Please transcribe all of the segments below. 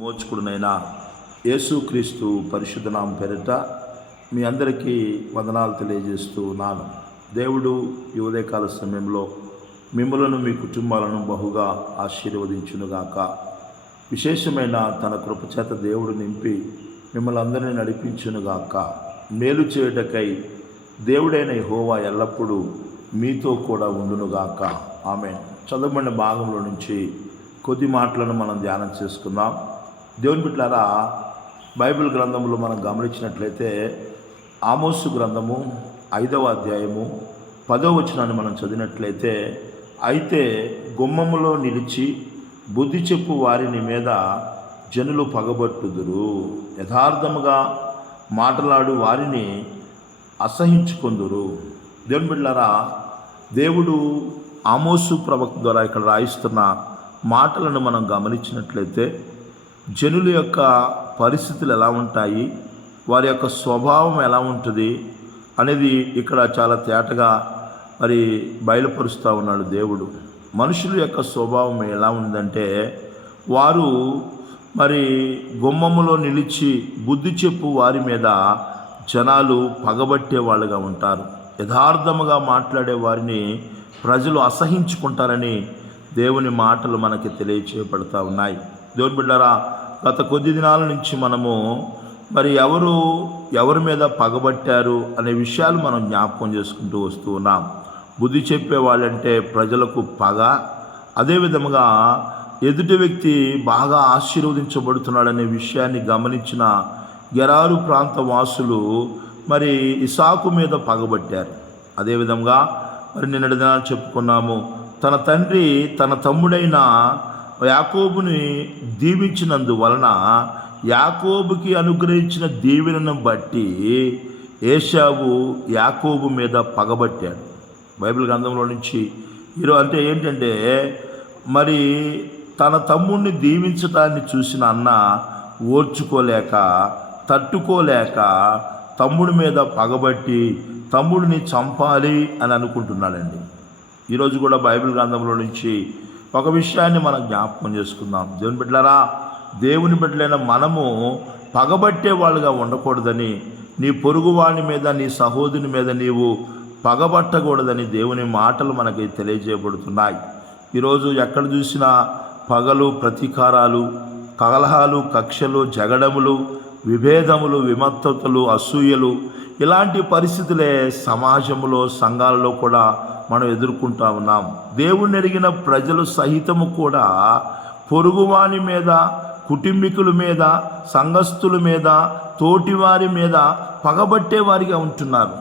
మోచకుడునైన యేసుక్రీస్తు పరిశుద్ధ నామం పేరిట మీ అందరికీ వందనాలు తెలియజేస్తూ ఉన్నాను. దేవుడు ఈ ఉదయకాల సమయంలో మిమ్మలను మీ కుటుంబాలను బహుగా ఆశీర్వదించునుగాక. విశేషమైన తన కృపచేత దేవుడు నింపి మిమ్మల్ని అందరినీ నడిపించునుగాక. మేలు చేయుటకై దేవుడైన యెహోవా ఎల్లప్పుడూ మీతో కూడా ఉండునుగాక. ఆమేన్. చదవబడిన భాగంలో నుంచి కొద్ది మాటలను మనం ధ్యానం చేసుకుందాం. దేవుని బిడ్డలారా, బైబిల్ గ్రంథంలో మనం గమనించినట్లయితే ఆమోసు గ్రంథము 5వ అధ్యాయము 10వ వచనాన్ని మనం చదివినట్లయితే, అయితే గుమ్మములో నిలిచి బుద్ధి చెప్పు వారిని మీద జనులు పగబట్టుదురు, యథార్థముగా మాట్లాడు వారిని అసహించుకొందురు. దేవుని బిడ్డలారా, దేవుడు ఆమోసు ప్రవక్త ద్వారా ఇక్కడ రాయిస్తున్న మాటలను మనం గమనించినట్లయితే జనుల యొక్క పరిస్థితులు ఎలా ఉంటాయి, వారి యొక్క స్వభావం ఎలా ఉంటుంది అనేది ఇక్కడ చాలా తేటగా బయలుపరుస్తూ ఉన్నాడు దేవుడు. మనుషుల యొక్క స్వభావం ఎలా ఉందంటే, వారు గుమ్మములో నిలిచి బుద్ధి చెప్పు వారి మీద జనాలు పగబట్టే వాళ్ళుగా ఉంటారు. యథార్థముగా మాట్లాడే వారిని ప్రజలు అసహించుకుంటారని దేవుని మాటలు మనకి తెలియచేయబడతా ఉన్నాయి. దేవుని బిడ్డలారా, గత కొద్ది దినాల నుంచి మనము ఎవరి మీద పగబట్టారు అనే విషయాలు మనం జ్ఞాపకం చేసుకుంటూ వస్తూ ఉన్నాం. బుద్ధి చెప్పే వాళ్ళంటే ప్రజలకు పగ, అదేవిధముగా ఎదుటి వ్యక్తి బాగా ఆశీర్వదించబడుతున్నాడనే విషయాన్ని గమనించిన గెరారు ప్రాంత వాసులు ఇసాకు మీద పగబట్టారు. అదేవిధంగా నిన్నటి దినాలు చెప్పుకున్నాము, తన తండ్రి తన తమ్ముడైన యాకోబుని దీవించినందువలన యాకోబుకి అనుగ్రహించిన దీవెనను బట్టి ఏశావు యాకోబు మీద పగబట్టాడు. బైబిల్ గ్రంథంలో నుంచి అంటే ఏంటంటే, తన తమ్ముడిని దీవించటాన్ని చూసిన అన్న ఓర్చుకోలేక తట్టుకోలేక తమ్ముడి మీద పగబట్టి తమ్ముడిని చంపాలి అని అనుకుంటున్నాడండి. ఈరోజు కూడా బైబిల్ గ్రంథంలో నుంచి ఒక విషయాన్ని మనం జ్ఞాపకం చేసుకుందాం. దేవుని బిడ్డలారా, దేవుని బిడ్డలైన మనము పగబట్టే వాళ్ళుగా ఉండకూడదని, నీ పొరుగువాని మీద నీ సహోదరుని మీద నీవు పగబట్టకూడదని దేవుని మాటలు మనకి తెలియజేయబడుతున్నాయి. ఈరోజు ఎక్కడ చూసినా పగలు, ప్రతీకారాలు, కలహాలు, కక్షలు, జగడములు, విభేదములు, విమత్తతలు, అసూయలు, ఇలాంటి పరిస్థితులే సమాజంలో, సంఘాలలో కూడా మనం ఎదుర్కొంటా ఉన్నాం. దేవుణ్ణి ఎరిగిన ప్రజలు సహితము కూడా పొరుగువాని మీద, కుటుంబీకుల మీద, సంఘస్థుల మీద, తోటివారి మీద పగబట్టే వారిగా ఉంటున్నారు.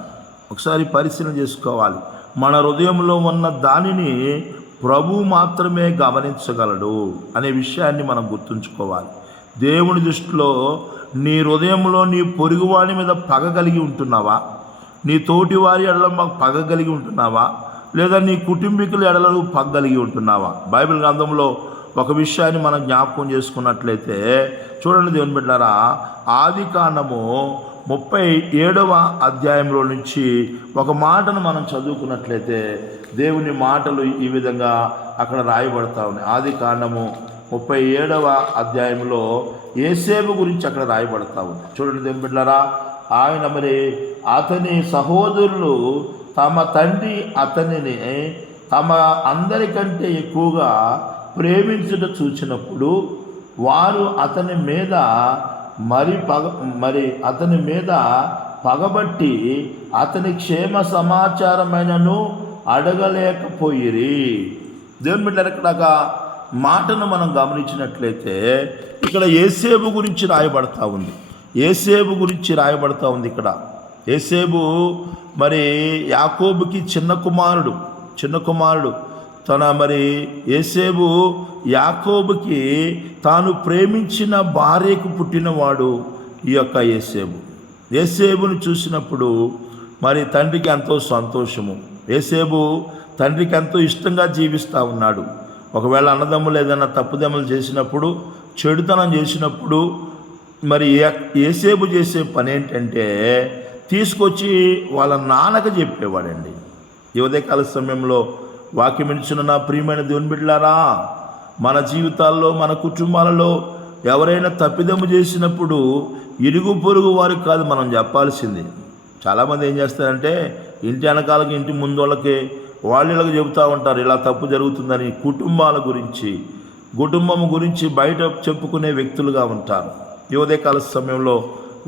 ఒకసారి పరిశీలన చేసుకోవాలి. మన హృదయంలో ఉన్న దానిని ప్రభువు మాత్రమే గమనించగలడు అనే విషయాన్ని మనం గుర్తుంచుకోవాలి. దేవుని దృష్టిలో నీ హృదయంలో నీ పొరుగువాని మీద పగ కలిగి ఉంటున్నావా? నీ తోటివారి ఎడల పగ కలిగి ఉంటున్నావా? లేదా నీ కుటుంబీకుల ఎడలను పగ కలిగి ఉంటున్నావా? బైబిల్ గ్రంథంలో ఒక విషయాన్ని మనం జ్ఞాపకం చేసుకున్నట్లయితే చూడండి దేవుని బిడ్డలారా, ఆదికాండము 37వ అధ్యాయంలో నుంచి ఒక మాటను మనం చదువుకున్నట్లయితే దేవుని మాటలు ఈ విధంగా అక్కడ రాయబడతా ఉన్నాయి. ఆదికాండము 37వ అధ్యాయంలో యోసేపు గురించి అక్కడ రాయబడతా ఉంది. చూడండి దేవుని బిడ్డలారా, ఆయన అతని సహోదరులు తమ తండ్రి అతనిని తమ అందరికంటే ఎక్కువగా ప్రేమించుట చూచినప్పుడు వారు అతని మీద అతని మీద పగబట్టి అతని క్షేమ సమాచారమైనను అడగలేకపోయిరి. దేవుని బిడ్డలారా, ఇక్కడ మాటను మనం గమనించినట్లయితే ఇక్కడ యోసేపు గురించి రాయబడతా ఉంది. యోసేపు గురించి రాయబడతా ఉంది ఇక్కడ. యోసేపు యాకోబుకి చిన్న కుమారుడు. తన యోసేపు యాకోబుకి తాను ప్రేమించిన భార్యకు పుట్టినవాడు ఈ యొక్క యోసేపు. యోసేపుని చూసినప్పుడు తండ్రికి ఎంతో సంతోషము. యోసేపు తండ్రికి ఎంతో ఇష్టంగా జీవిస్తూ ఉన్నాడు. ఒకవేళ అన్నదమ్ములు ఏదైనా తప్పుదమ్ములు చేసినప్పుడు, చెడుతనం చేసినప్పుడు యోసేపు చేసే పని ఏంటంటే తీసుకొచ్చి వాళ్ళ నాన్నకు చెప్పేవాడండి. ఈ ఉదయకాల సమయంలో వాక్యం ఇచ్చిన నా ప్రియమైన దేవుని బిడ్డలారా, మన జీవితాల్లో మన కుటుంబాలలో ఎవరైనా తప్పిదము చేసినప్పుడు ఇరుగు పొరుగు వారికి కాదు మనం చెప్పాల్సింది. చాలామంది ఏం చేస్తారంటే ఇంటి వెనకాలకి ఇంటి ముందు వాళ్ళకి చెబుతూ ఉంటారు ఇలా తప్పు జరుగుతుందని. కుటుంబం గురించి బయట చెప్పుకునే వ్యక్తులుగా ఉంటారు. ఈ ఉదయకాల సమయంలో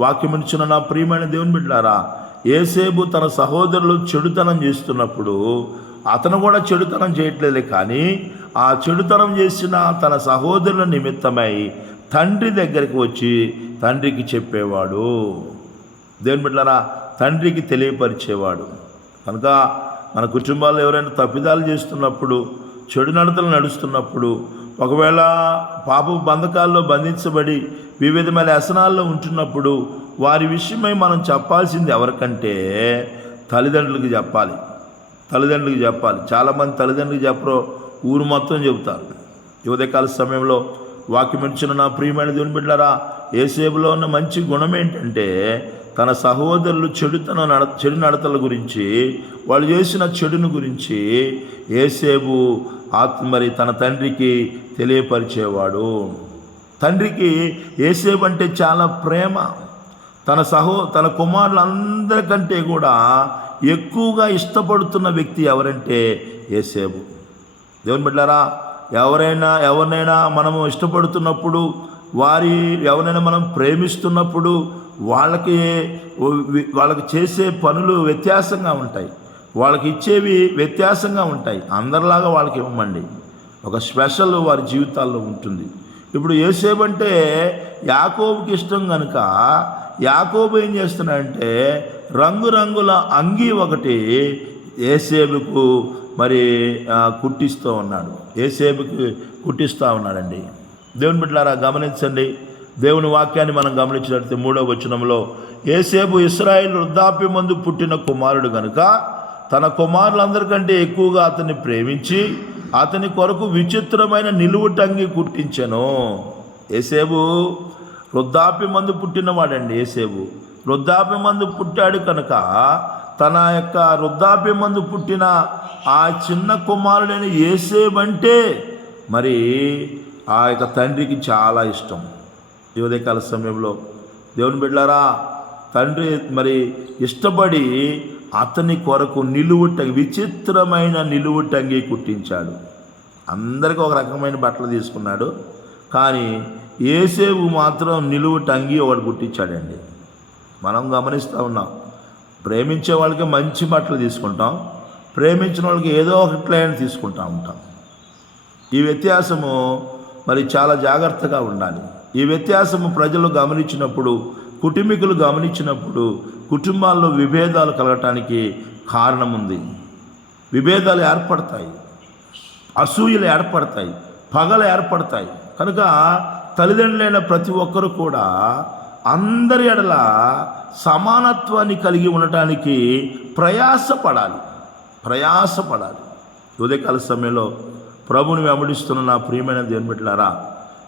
వాక్యమిచ్చిన నా ప్రియమైన దేవుని బిడ్డలారా, యోసేపు తన సహోదరులు చెడుతనం చేస్తున్నప్పుడు అతను కూడా చెడుతనం చేయట్లేదు, కానీ ఆ చెడుతనం చేసిన తన సహోదరుల నిమిత్తమై తండ్రి దగ్గరికి వచ్చి తండ్రికి చెప్పేవాడు. దేవుని బిడ్డలారా, తండ్రికి తెలియపరిచేవాడు. కనుక మన కుటుంబాల్లో ఎవరైనా తప్పిదాలు చేస్తున్నప్పుడు, చెడు నడతలు నడుస్తున్నప్పుడు, ఒకవేళ పాప బంధకాల్లో బంధించబడి వివిధమైన వ్యసనాల్లో ఉంటున్నప్పుడు వారి విషయమై మనం చెప్పాల్సింది ఎవరికంటే తల్లిదండ్రులకు చెప్పాలి. చాలామంది తల్లిదండ్రులకు చెప్పరు, ఊరు మొత్తం చెబుతారు. ఈ ఉదయకాల సమయంలో వాక్యమిచ్చిన నా ప్రియమైన దేవుని బిడ్డలారా, యోసేపులో ఉన్న మంచి గుణం ఏంటంటే తన సహోదరులు చెడు నడతల గురించి, వాళ్ళు చేసిన చెడును గురించి యోసేపు మరి తన తండ్రికి తెలియపరిచేవాడు. తండ్రికి యోసేపు అంటే చాలా ప్రేమ. తన కుమారులందరికంటే కూడా ఎక్కువగా ఇష్టపడుతున్న వ్యక్తి ఎవరంటే యోసేపు. దేవుని బిడ్డలారా, ఎవరినైనా మనము ఇష్టపడుతున్నప్పుడు, ఎవరైనా మనం ప్రేమిస్తున్నప్పుడు వాళ్ళకి చేసే పనులు వ్యత్యాసంగా ఉంటాయి, వాళ్ళకి ఇచ్చేవి వ్యత్యాసంగా ఉంటాయి. అందరిలాగా వాళ్ళకి ఇవ్వమండి, ఒక స్పెషల్ వారి జీవితాల్లో ఉంటుంది. ఇప్పుడు యోసేపు అంటే యాకోబుకి ఇష్టం కనుక యాకోబు ఏం చేస్తున్నాడంటే రంగురంగుల అంగీ ఒకటి యోసేపుకు మరి కుట్టిస్తూ ఉన్నాడండి. దేవుని బిడ్డలారా, గమనించండి. దేవుని వాక్యాన్ని మనం గమనించినట్లయితే 3వ వచనంలో యోసేపు ఇశ్రాయేలు వృద్ధాప్యమందు పుట్టిన కుమారుడు కనుక తన కుమారులందరికంటే ఎక్కువగా అతన్ని ప్రేమించి అతని కొరకు విచిత్రమైన నిలువుటంగి కుట్టించెను. యోసేపు వృద్ధాప్యమందు పుట్టినవాడండి. యోసేపు వృద్ధాప్యమందు పుట్టాడు కనుక తన యొక్క వృద్ధాప్యమందు పుట్టిన ఆ చిన్న కుమారుడైన యోసేపు అంటే మరి ఆ యొక్క తండ్రికి చాలా ఇష్టం. ఈ ఉదయకాల సమయంలో దేవుని బిడ్డలారా, తండ్రి మరి ఇష్టపడి అతని కొరకు విచిత్రమైన నిలువుటంగి కుట్టించాడు. అందరికీ ఒక రకమైన బట్టలు తీసుకున్నాడు, కానీ యోసేపు మాత్రం నిలువుటంగి ఒకటి కుట్టించాడండి. మనం గమనిస్తూ ఉన్నాం, ప్రేమించే వాళ్ళకి మంచి బట్టలు తీసుకుంటాం, ప్రేమించిన వాళ్ళకి ఏదో ఒకట్లైనా తీసుకుంటూ ఉంటాం. ఈ వ్యత్యాసము మరి చాలా జాగ్రత్తగా ఉండాలి. ఈ వ్యత్యాసము ప్రజలు గమనించినప్పుడు, కుటుంబీకులు గమనించినప్పుడు కుటుంబాల్లో విభేదాలు కలగటానికి కారణం ఉంది. విభేదాలు ఏర్పడతాయి, అసూయలు ఏర్పడతాయి, పగలు ఏర్పడతాయి. కనుక తల్లిదండ్రులైన ప్రతి ఒక్కరు కూడా అందరి ఎడల సమానత్వాన్ని కలిగి ఉండటానికి ప్రయాసపడాలి. ఉదయకాల సమయంలో ప్రభుని వెంబడిస్తున్న నా ప్రియమైన దేవుని బిడ్డలారా,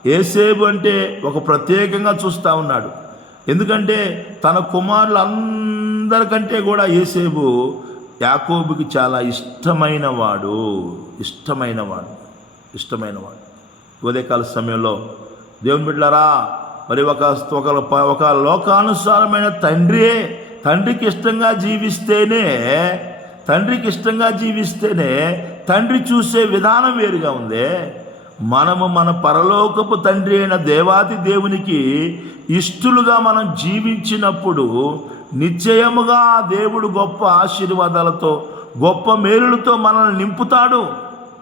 యోసేపు అంటే ఒక ప్రత్యేకంగా చూస్తూ ఉన్నాడు. ఎందుకంటే తన కుమారులందరికంటే కూడా యోసేపు యాకోబుకి చాలా ఇష్టమైనవాడు. ఉదయకాల సమయంలో దేవుని బిడ్డలారా, మరి ఒక లోకానుసారమైన తండ్రికి ఇష్టంగా జీవిస్తేనే తండ్రి చూసే విధానం వేరుగా ఉంది. మనము మన పరలోకపు తండ్రి అయిన దేవాది దేవునికి ఇష్టలుగా మనం జీవించినప్పుడు నిశ్చయముగా దేవుడు గొప్ప ఆశీర్వాదాలతో, గొప్ప మేలులతో మనల్ని నింపుతాడు.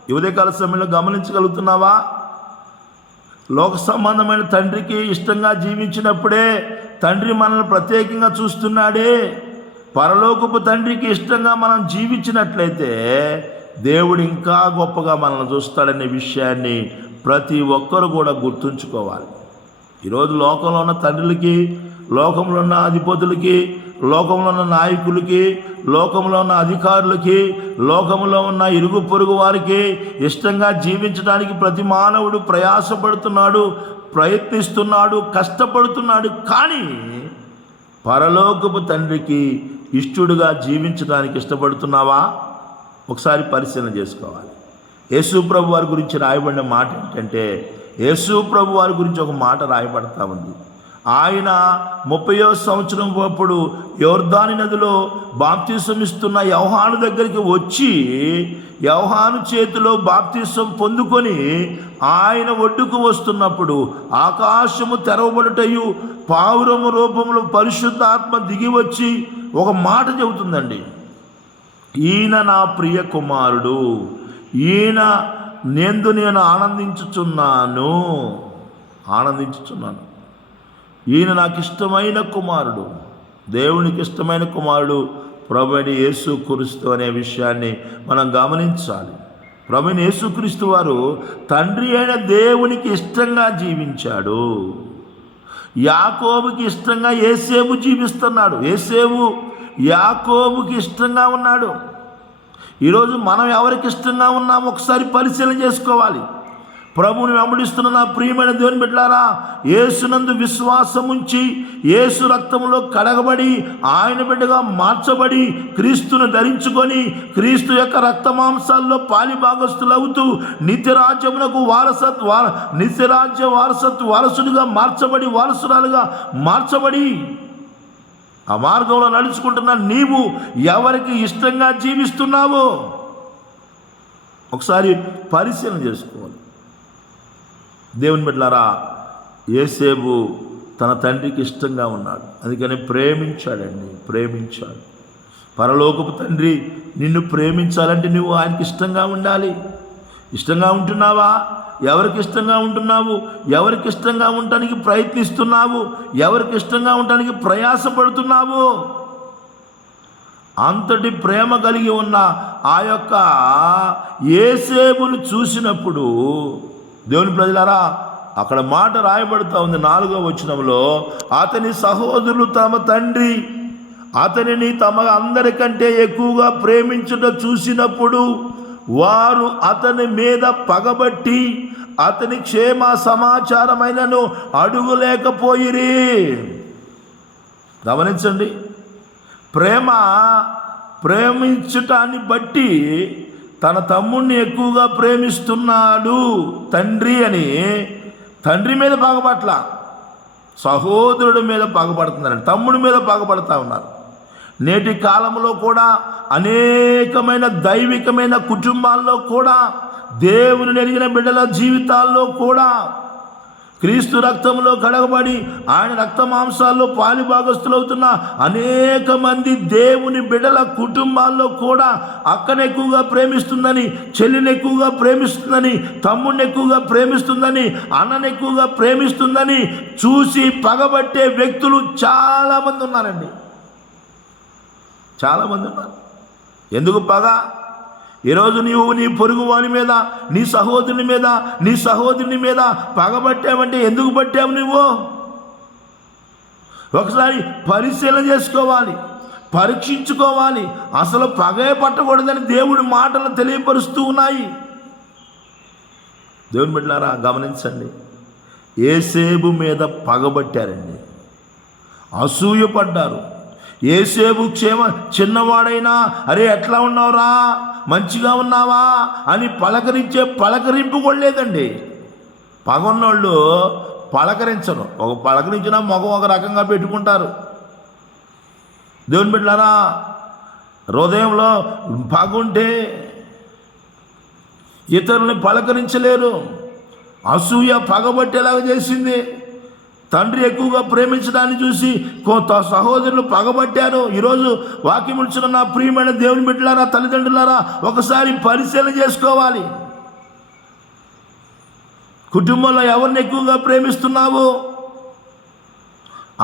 ఈ ఉదయకాల సమయంలో గమనించగలుగుతున్నావా? లోక సంబంధమైన తండ్రికి ఇష్టంగా జీవించినప్పుడే తండ్రి మనల్ని ప్రత్యేకంగా చూస్తున్నాడే. పరలోకపు తండ్రికి ఇష్టంగా మనం జీవించినట్లయితే దేవుడు ఇంకా గొప్పగా మనల్ని చూస్తాడనే విషయాన్ని ప్రతి ఒక్కరు కూడా గుర్తుంచుకోవాలి. ఈరోజు లోకంలో ఉన్న తండ్రులకి, లోకంలో ఉన్న అధిపతులకి, లోకంలో ఉన్న నాయకులకి, లోకంలో ఉన్న అధికారులకి, లోకంలో ఉన్న ఇరుగు పొరుగు వారికి ఇష్టంగా జీవించడానికి ప్రతి మానవుడు ప్రయాసపడుతున్నాడు, ప్రయత్నిస్తున్నాడు, కష్టపడుతున్నాడు. కానీ పరలోకపు తండ్రికి ఇష్టడుగా జీవించడానికి ఇష్టపడుతున్నావా? ఒకసారి పరిశీలన చేసుకోవాలి. యేసు ప్రభు వారి గురించి రాయబడిన మాట ఏంటంటే, యేసు ప్రభు వారి గురించి ఒక మాట రాయబడతా ఉంది. ఆయన 30వ సంవత్సరం అప్పుడు యోర్దాను నదిలో బాప్తిసం ఇస్తున్న యోహాను దగ్గరికి వచ్చి యోహాను చేతిలో బాప్తిసం పొందుకొని ఆయన ఒడ్డుకు వస్తున్నప్పుడు ఆకాశము తెరవబడుటయు పావురము రూపంలో పరిశుద్ధ ఆత్మ దిగి వచ్చి ఒక మాట చెబుతుందండి. ఈయన నా ప్రియ కుమారుడు, ఈయన నేను ఆనందించుచున్నాను. ఈయన నాకు ఇష్టమైన కుమారుడు, దేవునికి ఇష్టమైన కుమారుడు ప్రభువైన యేసుక్రీస్తు అనే విషయాన్ని మనం గమనించాలి. ప్రభువైన యేసుక్రీస్తు వారు తండ్రి అయిన దేవునికి ఇష్టంగా జీవించాడు. యాకోబుకి ఇష్టంగా యోసేపు జీవిస్తున్నాడు. యోసేపు యాకోబుకి ఇష్టంగా ఉన్నాడు. ఈరోజు మనం ఎవరికి ఇష్టంగా ఉన్నామో ఒకసారి పరిశీలన చేసుకోవాలి. ప్రభువుని వెంబడిస్తున్న నా ప్రియమైన దేవుని బిడ్డలారా, యేసునందు విశ్వాసం ఉంచి యేసు రక్తంలో కడగబడి ఆయన బిడ్డగా మార్చబడి క్రీస్తును ధరించుకొని క్రీస్తు యొక్క రక్త మాంసాల్లో పాలిభాగస్తులవుతూ నిత్యరాజ్యమునకు వారసుడిగా మార్చబడి వారసురాలుగా మార్చబడి ఆ మార్గంలో నడుచుకుంటున్న నీవు ఎవరికి ఇష్టంగా జీవిస్తున్నావో ఒకసారి పరిశీలన చేసుకోవాలి. దేవుని బిడ్డలారా, యోసేపు తన తండ్రికి ఇష్టంగా ఉన్నాడు, అందుకని ప్రేమించాడు. పరలోకపు తండ్రి నిన్ను ప్రేమించాలంటే నువ్వు ఆయనకి ఇష్టంగా ఉండాలి. ఇష్టంగా ఉంటున్నావా? ఎవరికి ఇష్టంగా ఉంటున్నావు? ఎవరికి ఇష్టంగా ఉండటానికి ప్రయత్నిస్తున్నావు? ఎవరికి ఇష్టంగా ఉండటానికి ప్రయాసపడుతున్నావు? అంతటి ప్రేమ కలిగి ఉన్న ఆ యొక్క యోసేపును చూసినప్పుడు దేవుని ప్రజలారా, అక్కడ మాట రాయబడుతూ ఉంది 4వ వచనంలో, అతని సహోదరులు తమ తండ్రి అతనిని తమ అందరికంటే ఎక్కువగా ప్రేమించుట చూసినప్పుడు వారు అతని మీద పగబట్టి అతని క్షేమ సమాచారమైనను అడుగులేకపోయిరి. గమనించండి, ప్రేమించటాన్ని బట్టి తన తమ్ముడిని ఎక్కువగా ప్రేమిస్తున్నాడు తండ్రి అని తండ్రి మీద పగబట్ల, సహోదరుడి మీద పగబడుతున్నారండి, తమ్ముడి మీద పగబడతా ఉన్నారు. నేటి కాలంలో కూడా అనేకమైన దైవికమైన కుటుంబాల్లో కూడా దేవుని ఎరిగిన బిడ్డల జీవితాల్లో కూడా క్రీస్తు రక్తంలో కడగబడి ఆయన రక్త మాంసాల్లో పాలిభాగస్తులవుతున్న అనేక మంది దేవుని బిడ్డల కుటుంబాల్లో కూడా అక్కని ఎక్కువగా ప్రేమిస్తుందని, చెల్లిని ఎక్కువగా ప్రేమిస్తుందని, తమ్ముడిని ఎక్కువగా ప్రేమిస్తుందని, అన్నని ఎక్కువగా ప్రేమిస్తుందని చూసి పగబట్టే వ్యక్తులు చాలామంది ఉన్నారండి. చాలామంది ఉన్నారు. ఎందుకు పగ? ఈరోజు నీవు నీ పొరుగు వాని మీద, నీ సహోదరుని మీద పగబట్టావంటే ఎందుకు పట్టావు? నువ్వు ఒకసారి పరిశీలన చేసుకోవాలి, పరీక్షించుకోవాలి. అసలు పగే పట్టకూడదని దేవుడి మాటలు తెలియపరుస్తూ ఉన్నాయి. దేవుని బిడ్డలారా, గమనించండి, యోసేపు మీద పగబట్టారండి, అసూయపడ్డారు. యోసేపు చిన్నవాడైనా అరే ఎట్లా ఉన్నావురా, మంచిగా ఉన్నావా అని పలకరింపు కూడా లేదండి. పగొన్నోళ్ళు పలకరించరు. పలకరించిన మొగం ఒక రకంగా పెట్టుకుంటారు. దేవుని బిడ్డలారా, హృదయంలో పగుంటే ఇతరుల్ని పలకరించలేరు. అసూయ పగబట్టేలాగా చేసింది. తండ్రి ఎక్కువగా ప్రేమించడాన్ని చూసి కొంత సహోదరులు పగబట్టారు. ఈరోజు వాక్యం ఇచ్చిన నా ప్రియమైన దేవుని బిడ్డలారా, తల్లిదండ్రులారా, ఒకసారి పరిశీలన చేసుకోవాలి. కుటుంబంలో ఎవరిని ఎక్కువగా ప్రేమిస్తున్నావు?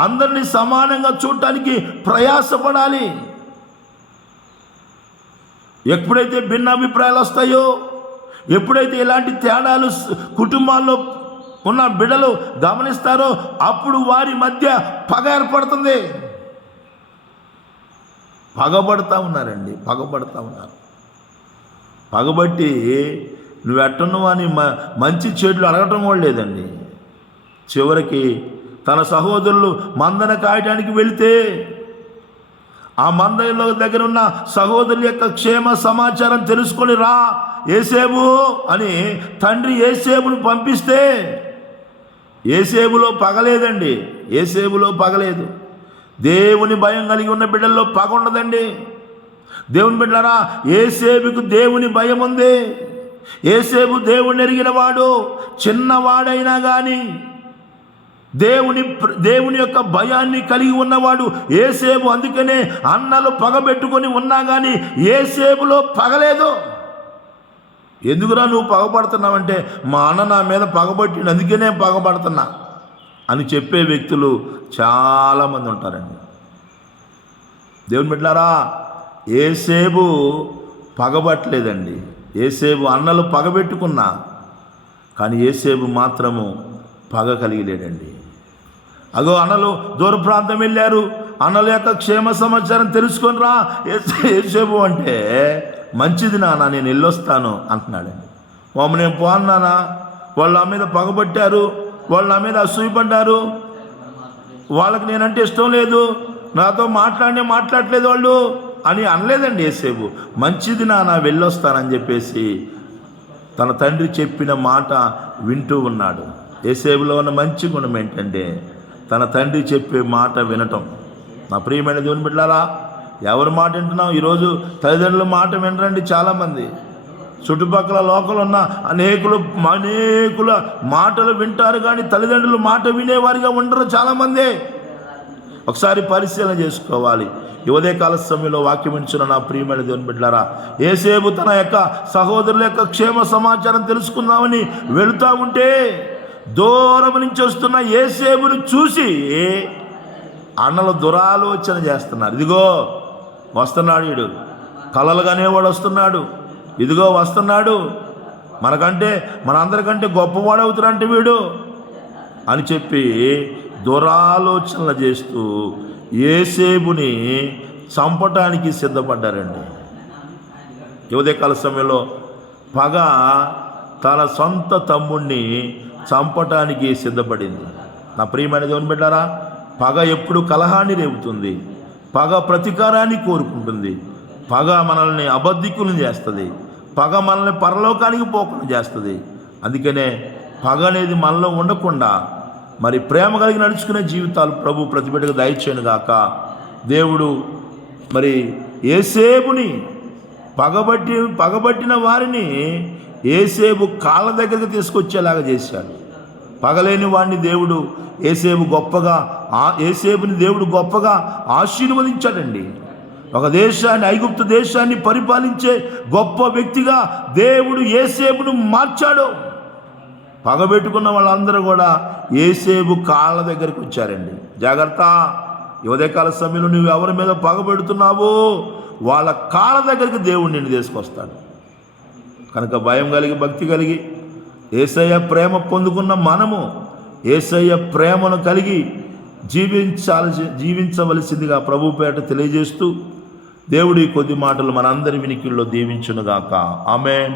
అందరినీ సమానంగా చూడటానికి ప్రయాసపడాలి. ఎప్పుడైతే భిన్నాభిప్రాయాలు వస్తాయో, ఎప్పుడైతే ఇలాంటి తేడాలు కుటుంబాల్లో ఉన్న బిడ్డలు గమనిస్తారో అప్పుడు వారి మధ్య పగ ఏర్పడుతుంది. పగబడతా ఉన్నారండి, పగబట్టి నువ్వు ఎట్టున్నావు అని మంచి చెడులు అడగటం కూడా లేదండి. చివరికి తన సహోదరులు మందన కాయడానికి వెళితే ఆ మందలో దగ్గర ఉన్న సహోదరుల యొక్క క్షేమ సమాచారం తెలుసుకొని రా యోసేపు అని తండ్రి యోసేపును పంపిస్తే యేసేపులో పగలేదండి, యేసేపులో పగలేదు. దేవుని భయం కలిగి ఉన్న బిడ్డల్లో పగ ఉండదండి. దేవుని బిడ్డలారా, యేసేపుకు దేవుని భయం ఉంది. యేసేపు దేవుని ఎరిగిన వాడు, చిన్నవాడైనా కానీ దేవుని యొక్క భయాన్ని కలిగి ఉన్నవాడు యేసేపు. అందుకనే అన్నలు పగబెట్టుకొని ఉన్నా కానీ యేసేపులో పగలేదు. ఎందుకురా నువ్వు పగబడుతున్నావంటే, మా అన్న నా మీద పగబట్టిండు అందుకనే పగబడుతున్నా అని చెప్పే వ్యక్తులు చాలామంది ఉంటారండి. దేవుని బిడ్డలారా, యేసేపు పగబట్టలేదండి. యేసేపు అన్నలు పగబెట్టుకున్నా కానీ యేసేపు మాత్రము పగ కలిగి లేడండి. అగో అన్నలు దూర ప్రాంతం వెళ్ళారు, అన్నల యొక్క క్షేమ సమాచారం తెలుసుకొని రా యేసేపు అంటే, మంచిది నాన్న నేను వెళ్ళొస్తాను అంటున్నాడండి. నేను పోను నాన్న, వాళ్ళు నా మీద పగబట్టారు, వాళ్ళు నా మీద అసూయపడ్డారు, వాళ్ళకి నేనంటే ఇష్టం లేదు, నాతో మాట్లాడట్లేదు వాళ్ళు అని అనలేదండి యేసేపు. మంచిది నాన్న వెళ్ళొస్తానని చెప్పేసి తన తండ్రి చెప్పిన మాట వింటూ ఉన్నాడు. యేసేపులో ఉన్న మంచి గుణం ఏంటంటే తన తండ్రి చెప్పే మాట వినటం. నా ప్రియమైన దేవుని బిడ్డలారా, ఎవరి మాట వింటున్నాం? ఈరోజు తల్లిదండ్రుల మాట వినరండి చాలామంది. చుట్టుపక్కల లోకల్ ఉన్న అనేకుల మాటలు వింటారు కానీ తల్లిదండ్రుల మాట వినేవారిగా ఉండరు చాలామంది. ఒకసారి పరిశీలన చేసుకోవాలి. ఉదయకాల సమయంలో వాక్యం వింటున్న నా ప్రియమైన దేవుని బిడ్డలారా, యేసేపు తన యొక్క సహోదరుల యొక్క క్షేమ సమాచారం తెలుసుకుందామని వెళుతూ ఉంటే దూరం నుంచి వస్తున్న యేసేపును చూసి అన్నలు దురాలోచన చేస్తున్నారు. ఇదిగో వస్తున్నాడు, వీడు కలలుగానే వాడు వస్తున్నాడు, ఇదిగో వస్తున్నాడు, మనందరికంటే గొప్పవాడు అవుతాడంటే వీడు అని చెప్పి దురాలోచనలు చేస్తూ యేసేపుని చంపటానికి సిద్ధపడ్డారండి. ఉదయకాల సమయంలో పగ తన సొంత తమ్ముడిని చంపటానికి సిద్ధపడింది. నా ప్రియమైన దేవుని బిడ్డారా, పగ ఎప్పుడు కలహాన్ని రేపుతుంది, పగ ప్రతీకారాన్ని కోరుకుంటుంది, పగ మనల్ని అబద్ధికులను చేస్తుంది, పగ మనల్ని పరలోకానికి పోకుండా చేస్తుంది. అందుకనే పగ అనేది మనలో ఉండకుండా మరి ప్రేమ కలిగి నడుచుకునే జీవితాలు ప్రభు ప్రతి బిడ్డకు దయచేయను గాక. దేవుడు మరి యేసేపుని పగబట్టిన వారిని యేసేపు కాళ్ళ దగ్గరికి తీసుకొచ్చేలాగా చేశాడు. పగలేని వాడిని యేసేపుని దేవుడు గొప్పగా ఆశీర్వదించాడండి. ఒక దేశాన్ని, ఐగుప్తు దేశాన్ని పరిపాలించే గొప్ప వ్యక్తిగా దేవుడు యేసేపును మార్చాడు. పగబెట్టుకున్న వాళ్ళందరూ కూడా యేసేపు కాళ్ళ దగ్గరికి వచ్చారండి. జాగ్రత్త, ఉదయకాల సమయంలో నువ్వు ఎవరి మీద పగబెడుతున్నావో వాళ్ళ కాళ్ళ దగ్గరికి దేవుడు నిన్ను తీసుకొస్తాడు. కనుక భయం కలిగి, భక్తి కలిగి, యేసయ్య ప్రేమ పొందుకున్న మనము యేసయ్య ప్రేమను కలిగి జీవించవలసిందిగా ప్రభు పేట తెలియజేస్తూ దేవుడి కొద్ది మాటలు మనందరి వినికిల్లో దీవించునుగాక. ఆమేన్.